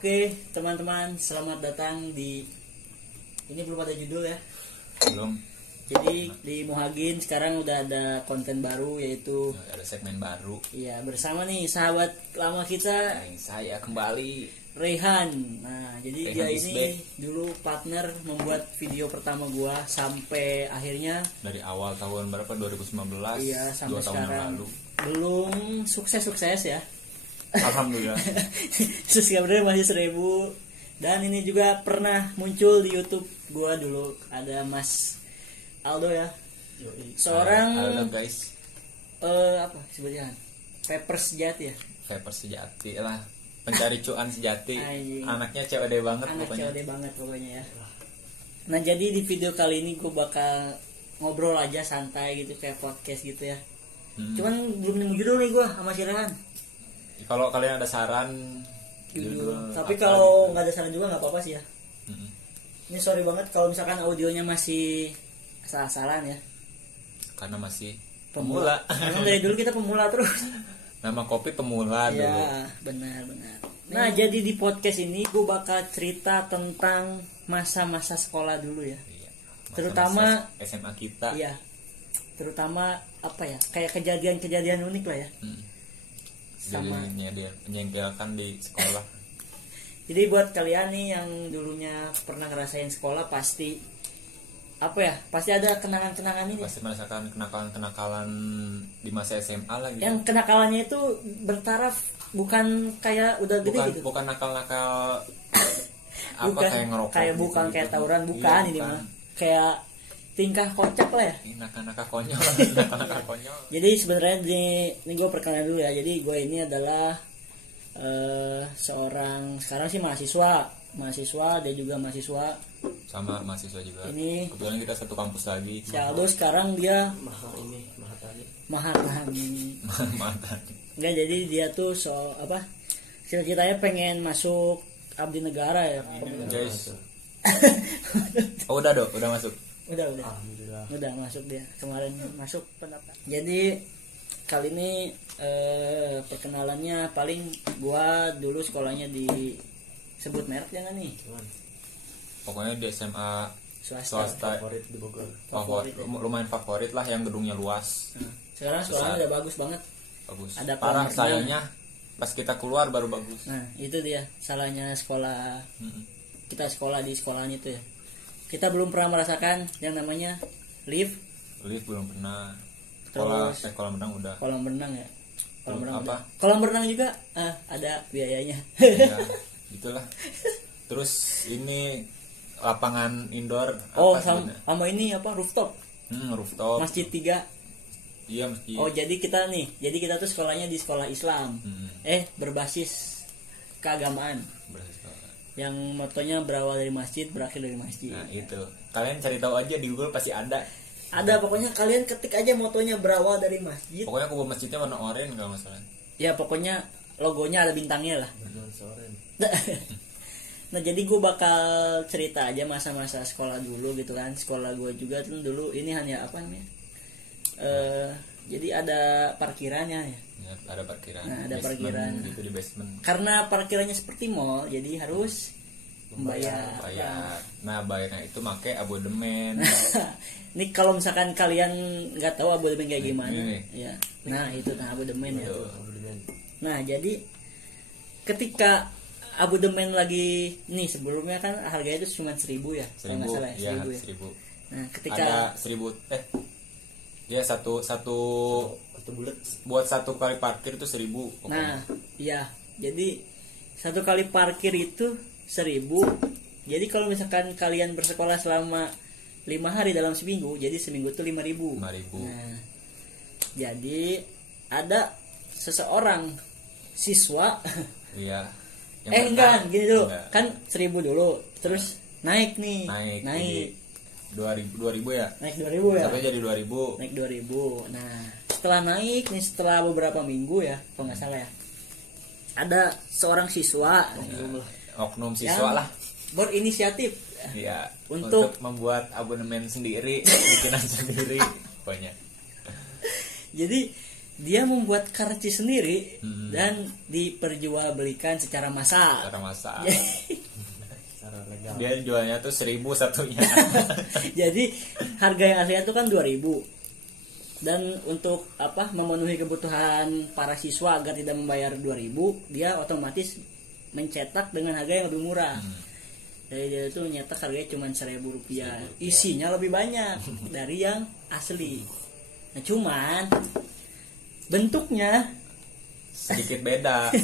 Oke, teman-teman, selamat datang di ini belum ada judul ya. Belum. Jadi di Muhagin sekarang udah ada konten baru yaitu Ada segmen baru. iya bersama nih sahabat lama kita Saya kembali. Rehan. Nah, jadi Rehan dia is ini back. dulu partner membuat video pertama gua sampai akhirnya Dari awal tahun berapa? 2019. iya sampai 2 tahun yang sekarang lalu. belum sukses ya. Alhamdulillah. Subscribernya masih 1000. Dan ini juga pernah muncul di YouTube gua dulu, ada Mas Aldo ya. Seorang Halo guys. apa sebutnya? Pepper sejati ya. Pepper sejati lah. Pencari cuan sejati. Anjing. Anaknya COD banget Anak pokoknya. COD banget pokoknya ya. Nah, jadi di video kali ini gua bakal ngobrol aja santai gitu kayak podcast gitu ya. Cuman belum nemu judul nih gua sama si Rehan. Kalau kalian ada saran Judul. Tapi apa kalau gitu. nggak ada saran juga nggak apa-apa sih ya. Mm-mm. Ini sorry banget kalau misalkan audionya masih asal-asalan ya. Karena masih Pemula. pemula. Emang dari dulu kita pemula terus. Nama kopi pemula dulu. Ya, benar. Nah, jadi di podcast ini gue bakal cerita tentang masa-masa sekolah dulu ya. Iya. Terutama Masa-masa SMA kita. Iya. Terutama apa ya? Kayak kejadian-kejadian unik lah ya. Jadi Sama. menyengkelkan di sekolah. Jadi buat kalian nih yang dulunya pernah ngerasain sekolah pasti apa ya? Pasti ada kenangan-kenangan ini. Pasti merasakan kenakalan-kenakalan di masa SMA lah gitu. Yang kenakalannya itu bertaraf bukan kayak udah gede gitu. Bukan nakal-nakal apa Bukan kayak ngerokok kayak gitu, bukan gitu. kayak tawuran, Iya, bukan ini mah. Kayak tingkah kocak lah ya. Ini nakal-nakal konyol. Nakal-nakal konyol. Jadi sebenarnya ini gue perkenalan dulu ya. Jadi gue ini adalah seorang sekarang sih mahasiswa, dia juga mahasiswa. Sama mahasiswa juga. Ini Kebetulan kita satu kampus lagi. si Aldo sekarang dia Mahatma. Mantan. Enggak, jadi dia tuh apa? Cita-citanya pengen masuk abdi negara ya. Guys. Oh udah masuk. Udah. Udah masuk dia. Kemarin masuk pendapat. Jadi kali ini perkenalannya paling gua dulu sekolahnya di sebut merek jangan nih. Pokoknya di SMA swasta Favorit di Bogor. Favorit ya. lumayan favorit lah, yang gedungnya luas. Nah, sekarang sekolahnya udah bagus banget. Bagus. Ada Parah kolam sayangnya pas kita keluar baru bagus. Nah, itu dia salahnya sekolah. Mm-mm. Kita sekolah di sekolahan itu ya. Kita belum pernah merasakan yang namanya lift, Lift belum pernah. Terus- Kolam renang udah. kolam renang ya. Kolam renang Apa? udah. Kolam renang juga ada biayanya. Ya, gitulah. Terus ini lapangan indoor Oh, apa sebenarnya? sama ini apa rooftop. Rooftop. Masjid 3. Iya, masjid. Oh, jadi kita tuh sekolahnya di sekolah Islam. Berbasis keagamaan. Berhasil sekolah. Yang motonya berawal dari masjid, berakhir dari masjid. Nah, itu. Kalian cari tahu aja di Google pasti ada. Ada, pokoknya kalian ketik aja motonya berawal dari masjid. Pokoknya kubah masjidnya warna oranye kalau nggak salah. Ya, pokoknya logonya ada bintangnya lah. Jangan soren. Nah, jadi gue bakal cerita aja masa-masa sekolah dulu gitu kan. Sekolah gue juga tuh dulu ini hanya apa namanya? Jadi ada parkirannya ya. Ya, ada parkiran. Nah, ada Basement parkiran. gitu di basement. Karena parkirannya seperti mall, jadi harus membayar. Bayar. Nah, bayarnya itu pakai abodemen. Ini kalau misalkan kalian nggak tahu abodemen kayak gimana, Ini. ya. Nah, itu abodemen ya. Betul. Nah, jadi ketika abodemen lagi nih sebelumnya kan harganya itu cuma 1.000 ya, kalau nggak 1.000, salah ya, ya, 1.000 ya. 1.000. Nah, ketika Ada 1.000 ya satu Satu bulat. buat satu kali parkir itu 1.000 pokoknya. nah, iya. Jadi satu kali parkir itu 1.000. Jadi kalau misalkan kalian bersekolah selama 5 hari dalam seminggu, jadi seminggu itu 5.000. 5.000. Nah, jadi ada seseorang siswa Iya. enggak gini dulu. Enggak. Kan 1.000 dulu, terus naik nih. naik. Naik 2000 ya. Naik 2.000 ya. Sampai jadi 2000. Naik 2.000. Nah, setelah naik nih, setelah beberapa minggu ya, kalau nggak salah ya, ada seorang siswa Oknum yang siswa lah. berinisiatif Iya. Untuk- membuat abonemen sendiri, bikinan sendiri pokoknya. jadi dia membuat karcis sendiri dan diperjualbelikan secara massal. Cara masak. Secara legal. Dia jualnya tuh 1.000 satunya. Jadi harga yang aslinya itu kan 2.000. Dan untuk memenuhi kebutuhan para siswa agar tidak membayar 2.000, dia otomatis mencetak dengan harga yang lebih murah. Jadi dia itu nyetak harganya cuma 1.000 rupiah. Isinya lebih banyak dari yang asli. Nah cuman bentuknya Sedikit beda.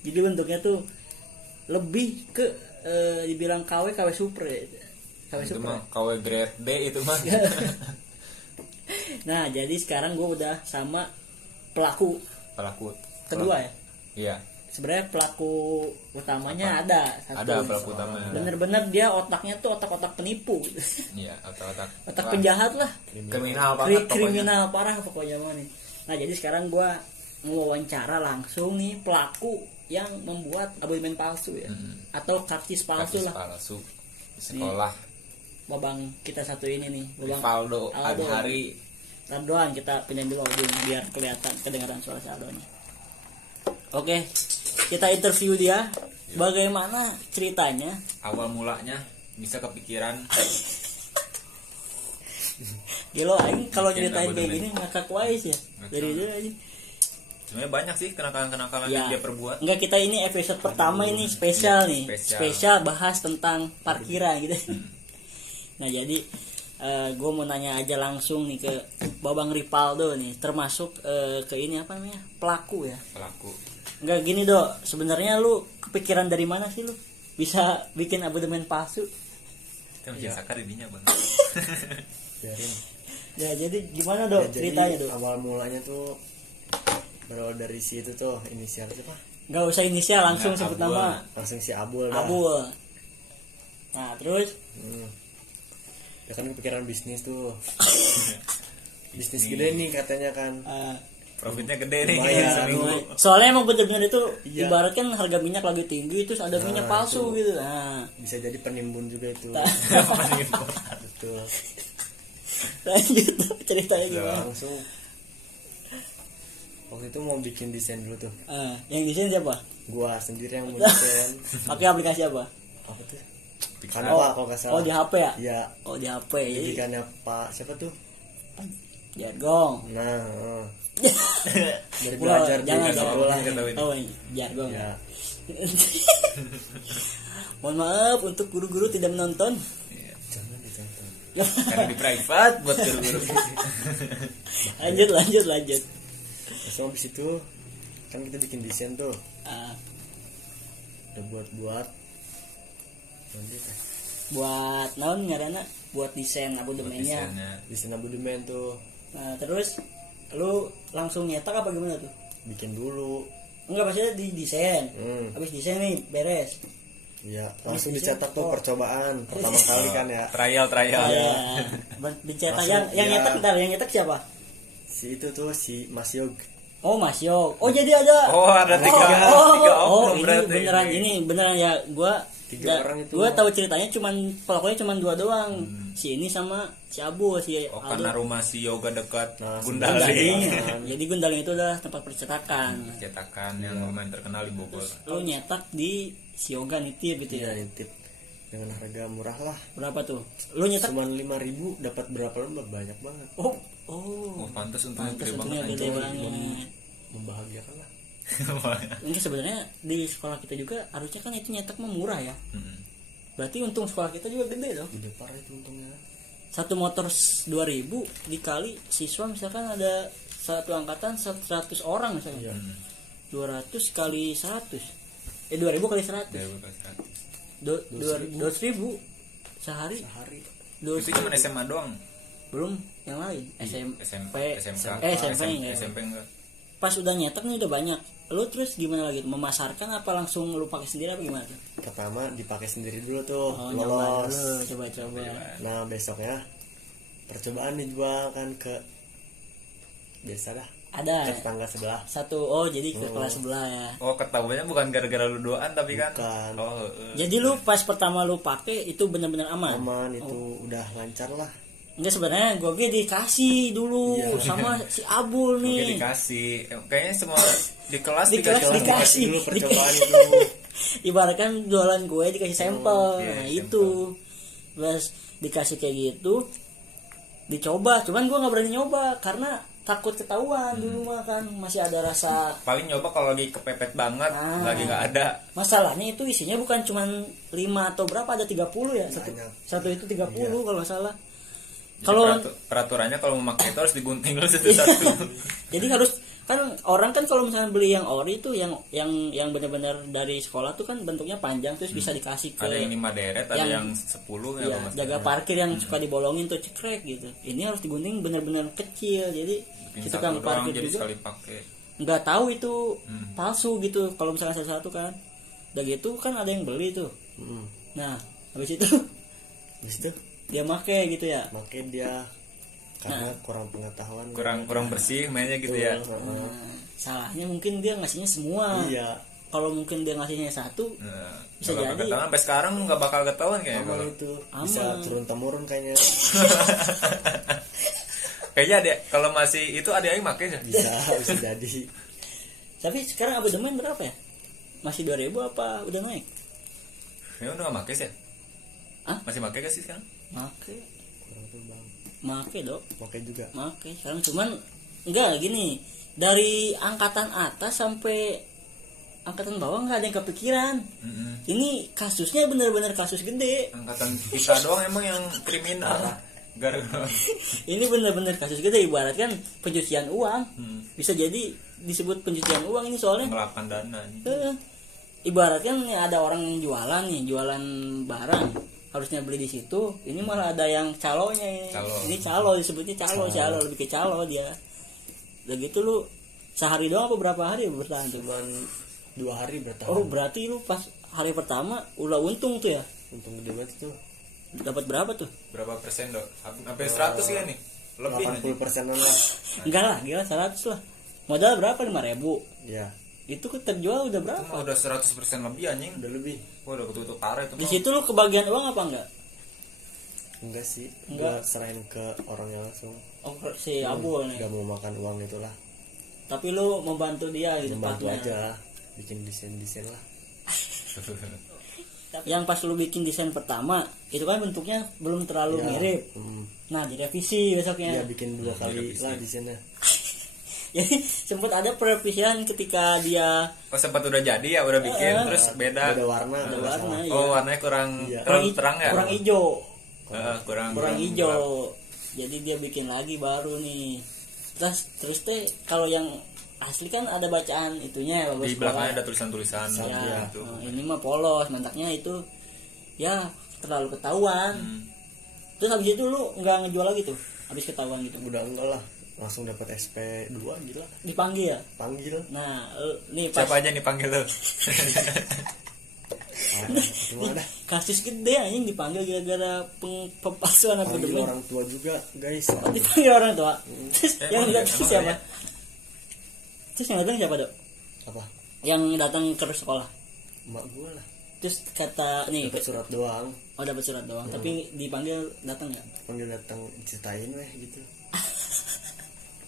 jadi bentuknya tuh lebih ke dibilang KW super ya. KW Itu super. mah KW grade D itu mah. Nah jadi sekarang gue udah sama pelaku kedua ya. Iya. Sebenarnya pelaku utamanya ada satu. Ada pelaku utamanya. Bener-bener dia otaknya tuh otak-otak penipu. Iya, otak-otak. Otak penjahat lah. Kriminal banget pokoknya. Kriminal parah pokoknya mah nih. Nah jadi sekarang gue mewawancara langsung nih pelaku yang membuat abonemen palsu ya, atau karcis palsu Karcis lah. palsu. Sekolah Babang kita satu ini nih, Babang Rivaldo Adhari. Radwan, kita pindahin dulu audio biar kelihatan kedengaran suara si Aldonya. Oke, kita interview dia. Bagaimana ceritanya? Awal mulanya bisa kepikiran Gilo aing kalau Bikin ceritain kayak abonemen. gini ngakak wais ya. Ngakak. Dari dulu aja. sebenarnya banyak sih kenakalan-kenakalan Ya. yang dia perbuat. Enggak, kita ini episode pertama ini spesial Iya, nih. spesial. Spesial bahas tentang parkiran gitu. Nah, jadi gue mau nanya aja langsung nih ke Babang Rivaldo nih, termasuk ke ini apa namanya? Pelaku ya. Pelaku. Enggak gini, Dok. Sebenarnya lu kepikiran dari mana sih lu bisa bikin abonemen palsu? Kita masih sakar ininya, Bang. Biarin. Ya, jadi gimana, Dok? Ya, jadi Ceritanya, Dok. awal mulanya tuh berawal dari si itu tuh inisial siapa? Enggak usah inisial, langsung Nggak, sebut Abul. nama. Langsung si Abul dah. Abul. Nah, terus Ya kan kepikiran bisnis tuh. Bisnis gede nih katanya kan. Profitnya gede nih Lumayan, seminggu. soalnya emang bener-bener itu Iya. ibaratkan harga minyak lagi tinggi terus ada minyak palsu itu. gitu. Nah, Bisa jadi penimbun juga itu. Betul. lanjut ceritanya gimana? Langsung waktu itu mau bikin desain dulu tuh. Yang desain siapa? Gua sendiri yang mau desain. Pakai aplikasi apa? Apa tuh? Pixar. Canva kalau nggak salah. Oh, di HP ya? Iya. Oh, di HP. Jadi Jadi kan Pak siapa tuh? jargong. Nah, dari Wah, belajar jangan juga jangan. lah. Nggak tahu ini. Oh, jargong. Ya, Mohon maaf untuk guru-guru tidak menonton. Iya. jangan ditonton. Karena di private buat guru-guru. lanjut. Terus habis itu kan kita bikin desain tuh. Ah, Udah buat. Lanjut ya. buat naon ngaranna? Buat desain Buat abonemennya. desainnya. Desain abonemen tuh Nah, terus lu langsung nyetak apa gimana tuh? bikin dulu. Enggak, maksudnya di desain. Habis desain nih beres. Iya, langsung desain. dicetak tuh Oh. percobaan pertama kali kan ya. Trial. Ya. Dicetak Langsung, yang ya. nyetak bentar, yang nyetak siapa? Si itu tuh si Mas Yog. Oh, Mas Yok. Oh, jadi ada. Oh, ada tiga Oh, oknum ini berarti beneran ini beneran ya. Tiga orang itu. Gua tahu ceritanya pelakunya cuman dua doang. Si ini sama si Abu, si Oh, Aldo. karena rumah si Yoga dekat Nah, Gundaling. Gundaling. Jadi Gundaling itu adalah tempat percetakan. Cetakan yang lumayan terkenal di Bogor. Lu nyetak di si Yoga Nitip gitu Iya, ya. intip dengan harga murah lah. Berapa tuh? Lu nyetak? Cuman 5.000 dapat berapa lembar, banyak banget. Oh, Oh, pantas untungnya pantas gede untungnya banget. gede anjing. banget. Membahagiakan lah. Mungkin sebenarnya di sekolah kita juga harusnya kan itu nyetak mah murah ya. Mm-mm. Berarti untung sekolah kita juga gede dong. Gede parah itu untungnya. Satu motor 2.000 dikali siswa misalkan ada satu angkatan 100 orang misalnya. Iya. 200 kali 100. 2.000 kali 100. Dari bekas ratus. 200.000 sehari. Sehari. Itu cuma SMA doang. Belum yang lain. SMP, SMK, SMP enggak. SMP enggak. Pas udah nyetak nih udah banyak. Lu terus gimana lagi? Memasarkan apa langsung lu pakai sendiri apa gimana tuh? Pertama dipakai sendiri dulu tuh, Oh, nyoba lolos. dulu, coba. Nah, besoknya percobaan dijual kan ke biasa dah, ke Ada tetangga sebelah. satu, oh jadi ke kelas sebelah ya. Oh, ketahuannya bukan gara-gara lu doan tapi kan. Bukan. Oh, Jadi lu pas pertama lu pakai itu benar-benar aman. Aman itu udah lancar lah. Enggak, sebenarnya gue dikasih dulu sama si Abul Oke, nih. dikasih. Kayaknya semua di kelas Di kelas dikasih dulu percobaan itu. Ibaratkan jualan gue dikasih sampel. iya, Nah sampel. itu pas dikasih kayak gitu dicoba, cuman gue nggak berani nyoba karena takut ketahuan. Dulu mah kan masih ada rasa. Paling nyoba kalau lagi kepepet banget, lagi nggak ada. Masalahnya itu isinya bukan cuman 5 atau berapa, ada 30 ya. Satu itu 30 kalau nggak salah. Jadi Kalau peraturannya kalau mau pakai itu harus digunting dulu satu-satu. jadi harus kan orang kan kalau misalnya beli yang ori itu yang benar-benar dari sekolah tuh kan bentuknya panjang terus bisa dikasih ke Ada yang 5 deret, ada yang 10 ya, ya, jaga parkir yang suka dibolongin tuh cekrek gitu. Ini harus digunting benar-benar kecil. Jadi si bikin tukang satu doang parkir jadi juga sekali pakai. nggak tahu itu palsu gitu. Kalau misalnya satu-satu kan, udah gitu kan ada yang beli tuh. Nah habis itu dia make gitu ya. Make dia karena kurang pengetahuan, Kurang bersih mainnya gitu ya. Nah, salahnya mungkin dia ngasihnya semua. Iya. Kalau mungkin dia ngasihnya satu, Nah, bisa nggak bakal jadi. ketahuan. Sampai sekarang nggak bakal ketahuan kayaknya. Aman Kalau itu bisa turun temurun kayaknya. kayaknya ada kalau masih itu ada yang make ya. bisa jadi. Tapi sekarang abodemen berapa ya? Masih 2.000 apa udah naik? Ya udah nggak make sih. Hah? Masih make gak sih sekarang? Make, Kurang tuh bang. make dok, Make juga. make. Sekarang cuman enggak gini. Dari angkatan atas sampai angkatan bawah nggak ada yang kepikiran. Ini kasusnya benar-benar kasus gede. Angkatan kita doang emang yang kriminal. Gara-gara Ini benar-benar kasus gede, ibarat kan pencucian uang. Bisa jadi disebut pencucian uang ini soalnya. penggelapan dana. Ibarat kan ada orang yang jualan nih, jualan barang, harusnya beli di situ. Ini malah ada yang calonya ini. Calo. Ini calo, disebutnya calo lebih ke calo dia. Udah gitu lu sehari doang apa berapa hari bertahan tuh? Cuman 2 hari bertahan. Oh berarti lu pas hari pertama udah untung tuh ya? Untung gede banget tuh. Dapat berapa tuh? Berapa persen dok? Sampai 100 ya nih? Lebih nih. 80% lah. Enggak lah, gila 100 lah. Modal berapa? 5.000. Iya. Itu kan terjual udah Itu berapa? mah udah 100% lebih anjing. Udah lebih. Wah udah betul-betul parah itu. Di mah. situ lu kebagian uang apa enggak? Enggak sih. Enggak. Gua serahin ke orangnya langsung. Oh si Abu nih. Gak mau makan uang itulah. Tapi lu membantu dia gitu Membantu partner. aja. Bikin desain lah. Yang pas lu bikin desain pertama itu kan bentuknya belum terlalu Iya. mirip. Nah direvisi Iya besoknya. bikin 2 kali direvisi. lah desainnya. Jadi sempat ada perevisian ketika dia Oh sempat udah jadi ya udah bikin terus beda. Beda warna. ada warna ya. Oh warnanya kurang Iya. kurang terang ya. Kurang hijau. Kurang Kurang gelap. hijau. Jadi dia bikin lagi baru nih. Terus teh kalau yang asli kan ada bacaan itunya ya, Di belakangnya ada tulisan-tulisan ya, gitu. ini mah polos, mantaknya itu ya terlalu ketahuan. Terus habis itu lu nggak ngejual lagi tuh, habis ketahuan gitu. Udah enggak lah. Langsung dapat SP2 gila. Dipanggil ya. Panggil. Nah, nih pas Siapa aja nih panggil tuh? Gimana? kasus gede anjing dipanggil gara-gara pemalsuan Panggil abodemen. orang tua juga, guys. Oh, dipanggil orang tua. Terus yang Emang datang iya, siapa? emang Terus yang datang siapa, Dok? Apa? Yang datang ke sekolah. Emak gua lah. Terus kata nih, Dapat surat doang. oh dapat surat doang, tapi dipanggil datang ya? Panggil datang ceritain weh gitu.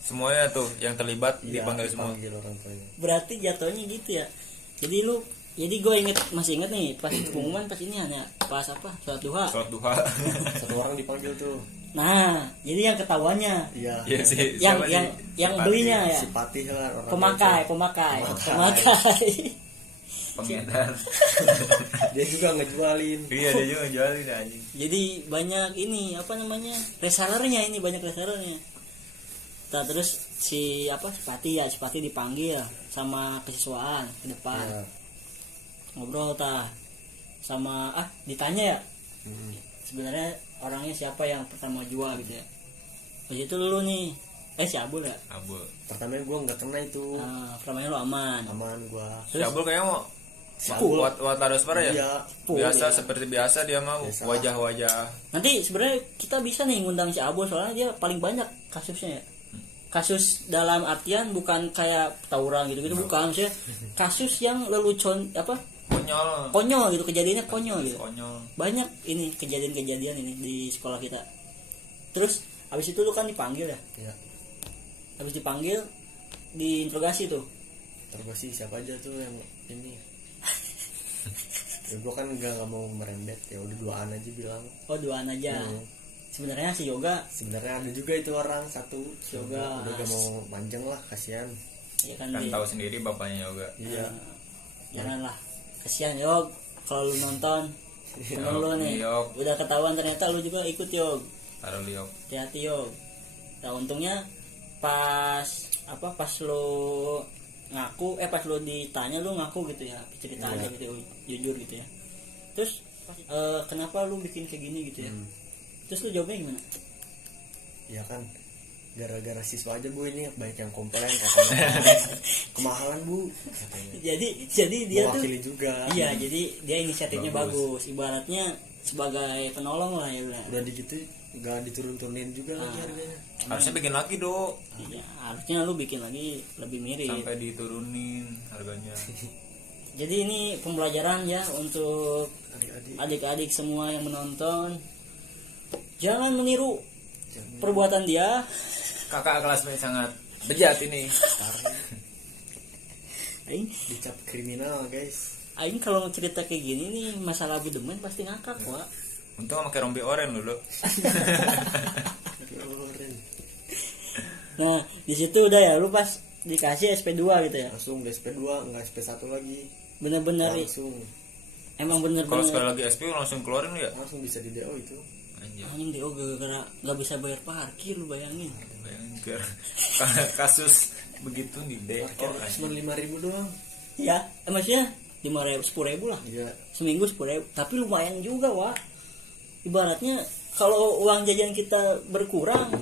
Semuanya tuh yang terlibat Iya, dipanggil semua. Panggil orang tuanya. Berarti jatuhnya gitu ya. Jadi gue masih inget nih pas pengumuman pas ini hanya pas apa sholat duha. Sholat duha. Satu orang dipanggil tuh. Nah, jadi yang ketahuannya Iya. Iya sih. yang siapa yang sih? yang Si belinya ya. Si Patih lah orang Pemakai. Pengedar. Dia juga ngejualin. Iya dia juga jualin anjing. Jadi banyak ini apa namanya? Resellernya ini banyak resellernya. Nah, terus si Pati dipanggil sama kesiswaan ke depan. Ya. Ngobrol sama ditanya ya. Sebenarnya orangnya siapa yang pertama jual gitu ya. Pas itu lu nih. Si Abul ya. Abul. Pertamanya gua nggak kena itu. Nah, pertamanya lu aman. Aman gua. Si Abul kayaknya mau Sepuh. Wat harus para ya? Iya. Biasa Iya. seperti biasa dia mau Biasa. wajah-wajah. Nanti sebenarnya kita bisa nih ngundang si Abul soalnya dia paling banyak kasusnya ya. Kasus dalam artian bukan kayak tawuran gitu-gitu bukan, maksudnya kasus yang lelucon apa? Konyol gitu, kejadiannya konyol gitu. Konyol. Banyak ini kejadian-kejadian ini di sekolah kita. Terus habis itu lu kan dipanggil ya. Iya. Habis dipanggil diinterogasi tuh. Interogasi siapa aja tuh yang ini. Ya gue kan nggak mau merembet, ya udah duaan aja bilang. Oh, duaan aja. Sebenarnya si Yoga sebenarnya ada juga itu orang satu si Yoga udah gak mau manjang lah, kasihan. ya kan, Kan tahu sendiri bapaknya Yoga. Iya. Janganlah, kasihan Yog kalau lu nonton temen lu nih Yog. udah ketahuan ternyata lu juga ikut Yog. Taruh Yog. Hati-hati Yog. Nah untungnya pas lu ngaku, pas lu ditanya lu ngaku gitu ya, cerita aja gitu, jujur gitu ya. Terus kenapa lu bikin kayak gini gitu ya? Terus lu jawabnya gimana? Ya kan gara-gara siswa aja Bu, ini banyak yang komplain katanya. Kemahalan Bu katanya. Jadi dia tuh mewakili juga. Iya, jadi dia inisiatifnya bagus. Ibaratnya sebagai penolong lah ya udah gitu nggak diturun-turunin juga lagi harganya. Harusnya bikin lagi dong. Iya, harusnya lu bikin lagi lebih mirip. Sampai diturunin harganya. Jadi ini pembelajaran ya untuk adik-adik semua yang menonton. Jangan meniru perbuatan dia. Kakak kelasnya sangat bejat ini. Aing Dicap kriminal guys. Aing kalau cerita kayak gini nih masalah abudemen pasti ngakak Wak. Untung pakai rompi oranye dulu. Nah di situ udah ya lu pas dikasih SP2 gitu ya. Langsung udah SP2 nggak SP1 lagi. Bener-bener Langsung. Emang Kalau bener-bener sekali lagi SP langsung keluarin lu ya. Langsung bisa di DO itu. Anjir. anjing DO gara-gara gak bisa bayar parkir, lu bayangin. Bayangin kasus begitu di DO. Cuma 5.000 doang. Ya maksudnya 5.000 10.000 lah. Iya. Seminggu 10.000, tapi lumayan juga Wak. Ibaratnya kalau uang jajan kita berkurang,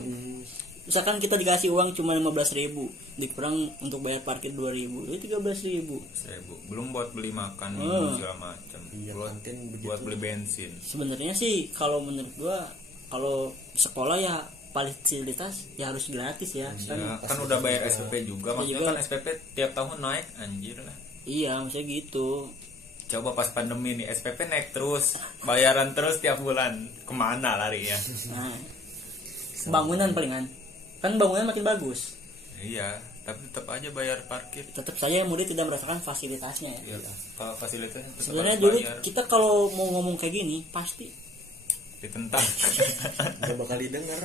misalkan kita dikasih uang cuma 15.000, dikurang untuk bayar parkir 2.000, itu 13.000. Belum buat beli makan segala macam. Iya, buat beli bensin. Sebenarnya sih kalau menurut gua, kalau sekolah ya fasilitas ya harus gratis ya. Kan udah bayar SPP juga, maksudnya juga, kan SPP tiap tahun naik, anjir lah. Iya, maksudnya gitu. Coba pas pandemi nih SPP naik terus, bayaran terus tiap bulan, kemana lari ya? Nah, bangunan palingan, kan bangunan makin bagus. Iya, tapi tetap aja bayar parkir. Tetap saja murid tidak merasakan fasilitasnya ya. Iya, kalau fasilitasnya tetap Sebenarnya harus dulu bayar. kita kalau mau ngomong kayak gini pasti Ditentang. Gak bakal didengar.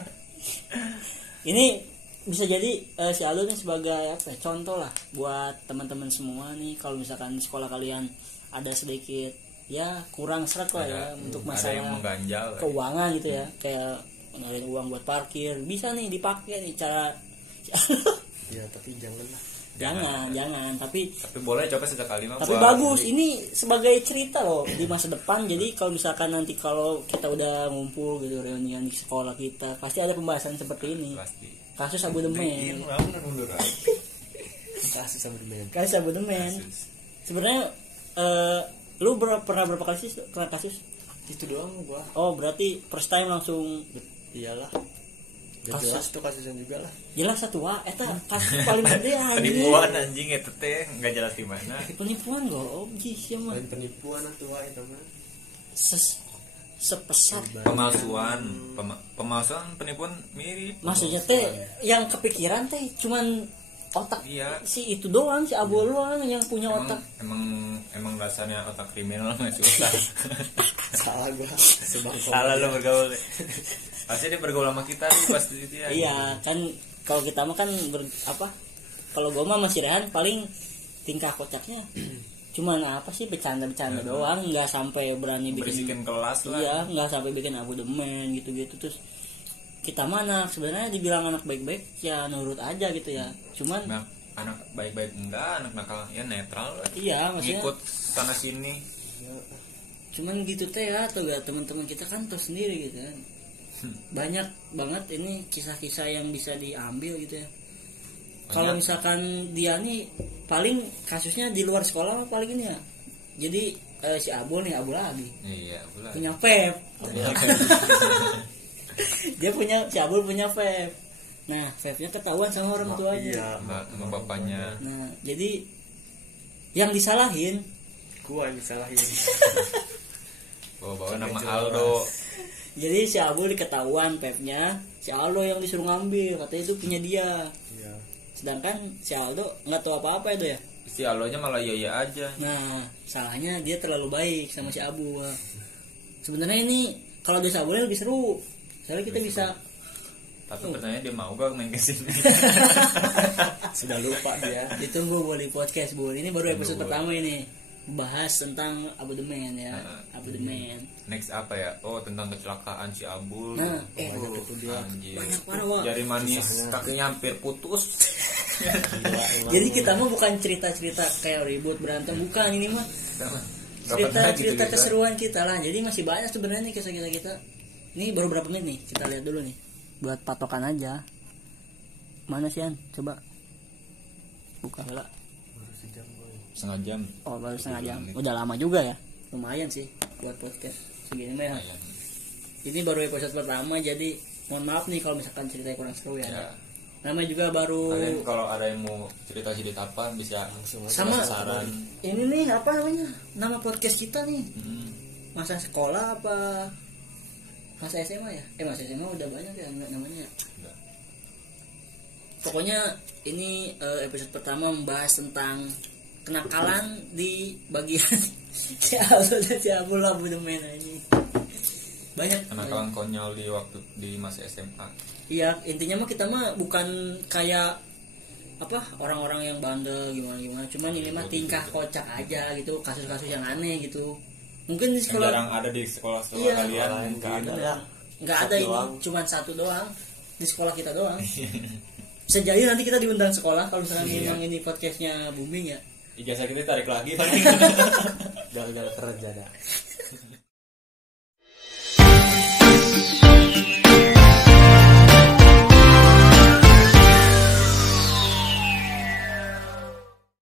ini bisa jadi si Aldo nih sebagai contoh lah buat teman-teman semua nih, kalau misalkan sekolah kalian ada sedikit ya kurang seret lah ya untuk masalah yang mengganjal keuangan gitu ya, kayak nyariin uang buat parkir, bisa nih dipakai nih cara. Ya tapi jangan lah. jangan tapi boleh coba sekali mah. Tapi bagus ini sebagai cerita loh di masa depan. Jadi kalau misalkan nanti kalau kita udah ngumpul gitu reunian di sekolah kita, pasti ada pembahasan seperti ini. Pasti. Kasus abudemen. Kasus abudemen. Sebenarnya lu pernah berapa kali sih kena kasus? Itu doang gua. Oh berarti first time langsung. Iyalah. Gak jelas tuh kasusnya juga lah. Jelas satu eta kasus paling gede anjing. Penipuan anjing itu teh nggak jelas di mana. Penipuan gak objek sih mah. Lain penipuan tuh itu mah. Sepesat. Pemalsuan penipuan mirip. Maksudnya teh yang kepikiran teh cuman otak. Iya. Si itu doang, si Abu doang yang punya otak. Emang dasarnya otak kriminal nggak susah. Salah gua. Salah lo bergaul. Pasti dia bergaul sama kita nih pasti itu ya. Iya kan, kalau kita mah kan kalau gue mah masih Rehan paling tingkah kocaknya cuman bercanda doang, nggak sampai berani bikin kelas lah. Iya, nggak sampai bikin abudemen gitu-gitu. Terus kita mana sebenarnya dibilang anak baik-baik ya nurut aja gitu ya, cuman anak baik-baik enggak, anak nakal ya netral lah. Iya, maksudnya ngikut sana sini. Cuman gitu teh ya, atau gak teman-teman kita kan tahu sendiri gitu kan. Banyak banget ini kisah-kisah yang bisa diambil gitu ya. Kalau misalkan dia nih paling kasusnya di luar sekolah paling ini ya. Jadi si Abul lagi. Iya, Abul punya vape. Si Abul punya vape. Nah, vape-nya ketahuan sama orang tuanya. Iya, sama bapaknya. Nah, jadi yang disalahin gua yang disalahin. Bawa nama Aldo. Jadi si Abul diketahuan Pepnya, si Aldo yang disuruh ngambil, katanya itu punya dia. Iya. Sedangkan si Aldo nggak tahu apa-apa itu ya. Si Alonya malah iya aja. Nah, salahnya dia terlalu baik sama si Abul. Sebenarnya ini kalau dia Abulnya lebih seru. Soalnya kita bisa. Tapi pertanyaan dia mau gak main ke sini? Sudah lupa dia. Ditunggu boleh podcast Bu. Ini baru episode pertama ini. Bahas tentang Abu the Man ya. Abu the Man. Next apa ya? Oh, tentang kecelakaan si Abul. Nah, Banyak itu dia. Anjir. banyak parah Wak. Jari manis kakinya hampir putus. Gila, emang. Jadi kita mah bukan cerita-cerita kayak ribut berantem, bukan ini mah cerita-cerita keseruan kita lah. Jadi masih banyak sebenarnya nih kisah kita. Ini baru berapa menit nih? Kita lihat dulu nih. Buat patokan aja. Mana sih An? Coba buka lah. Baru sejam boy. Setengah jam. Oh baru setengah jam. Udah lama juga ya. Lumayan sih buat podcast segini mah ya. Lumayan. Ini baru episode pertama, jadi mohon maaf nih kalau misalkan ceritanya kurang seru ya. Ya. Namanya juga baru. Kalian kalau ada yang mau cerita apa bisa Langsung Sama saran. ini nih apa namanya? Nama podcast kita nih. Hmm. Masa sekolah apa masa SMA ya? Masa SMA udah banyak ya namanya. Enggak. Pokoknya ini episode pertama membahas tentang kenakalan di bagian si Abul Abu the Man ini. Banyak Kenakalan konyol di waktu di masa SMA. Iya, intinya mah kita mah bukan kayak apa orang-orang yang bandel gimana, cuman ini mah tingkah kocak aja gitu, kasus-kasus yang aneh gitu. Mungkin di Yang sekolah jarang ada di sekolah-sekolah Iya. kalian. Enggak ada ya. nggak ada Satu ini, doang. cuman satu doang di sekolah kita doang. Bisa jadi nanti kita diundang sekolah kalau misalnya Iya. memang ini podcastnya booming ya. Ijazah kita tarik lagi. Gagal kerja dah.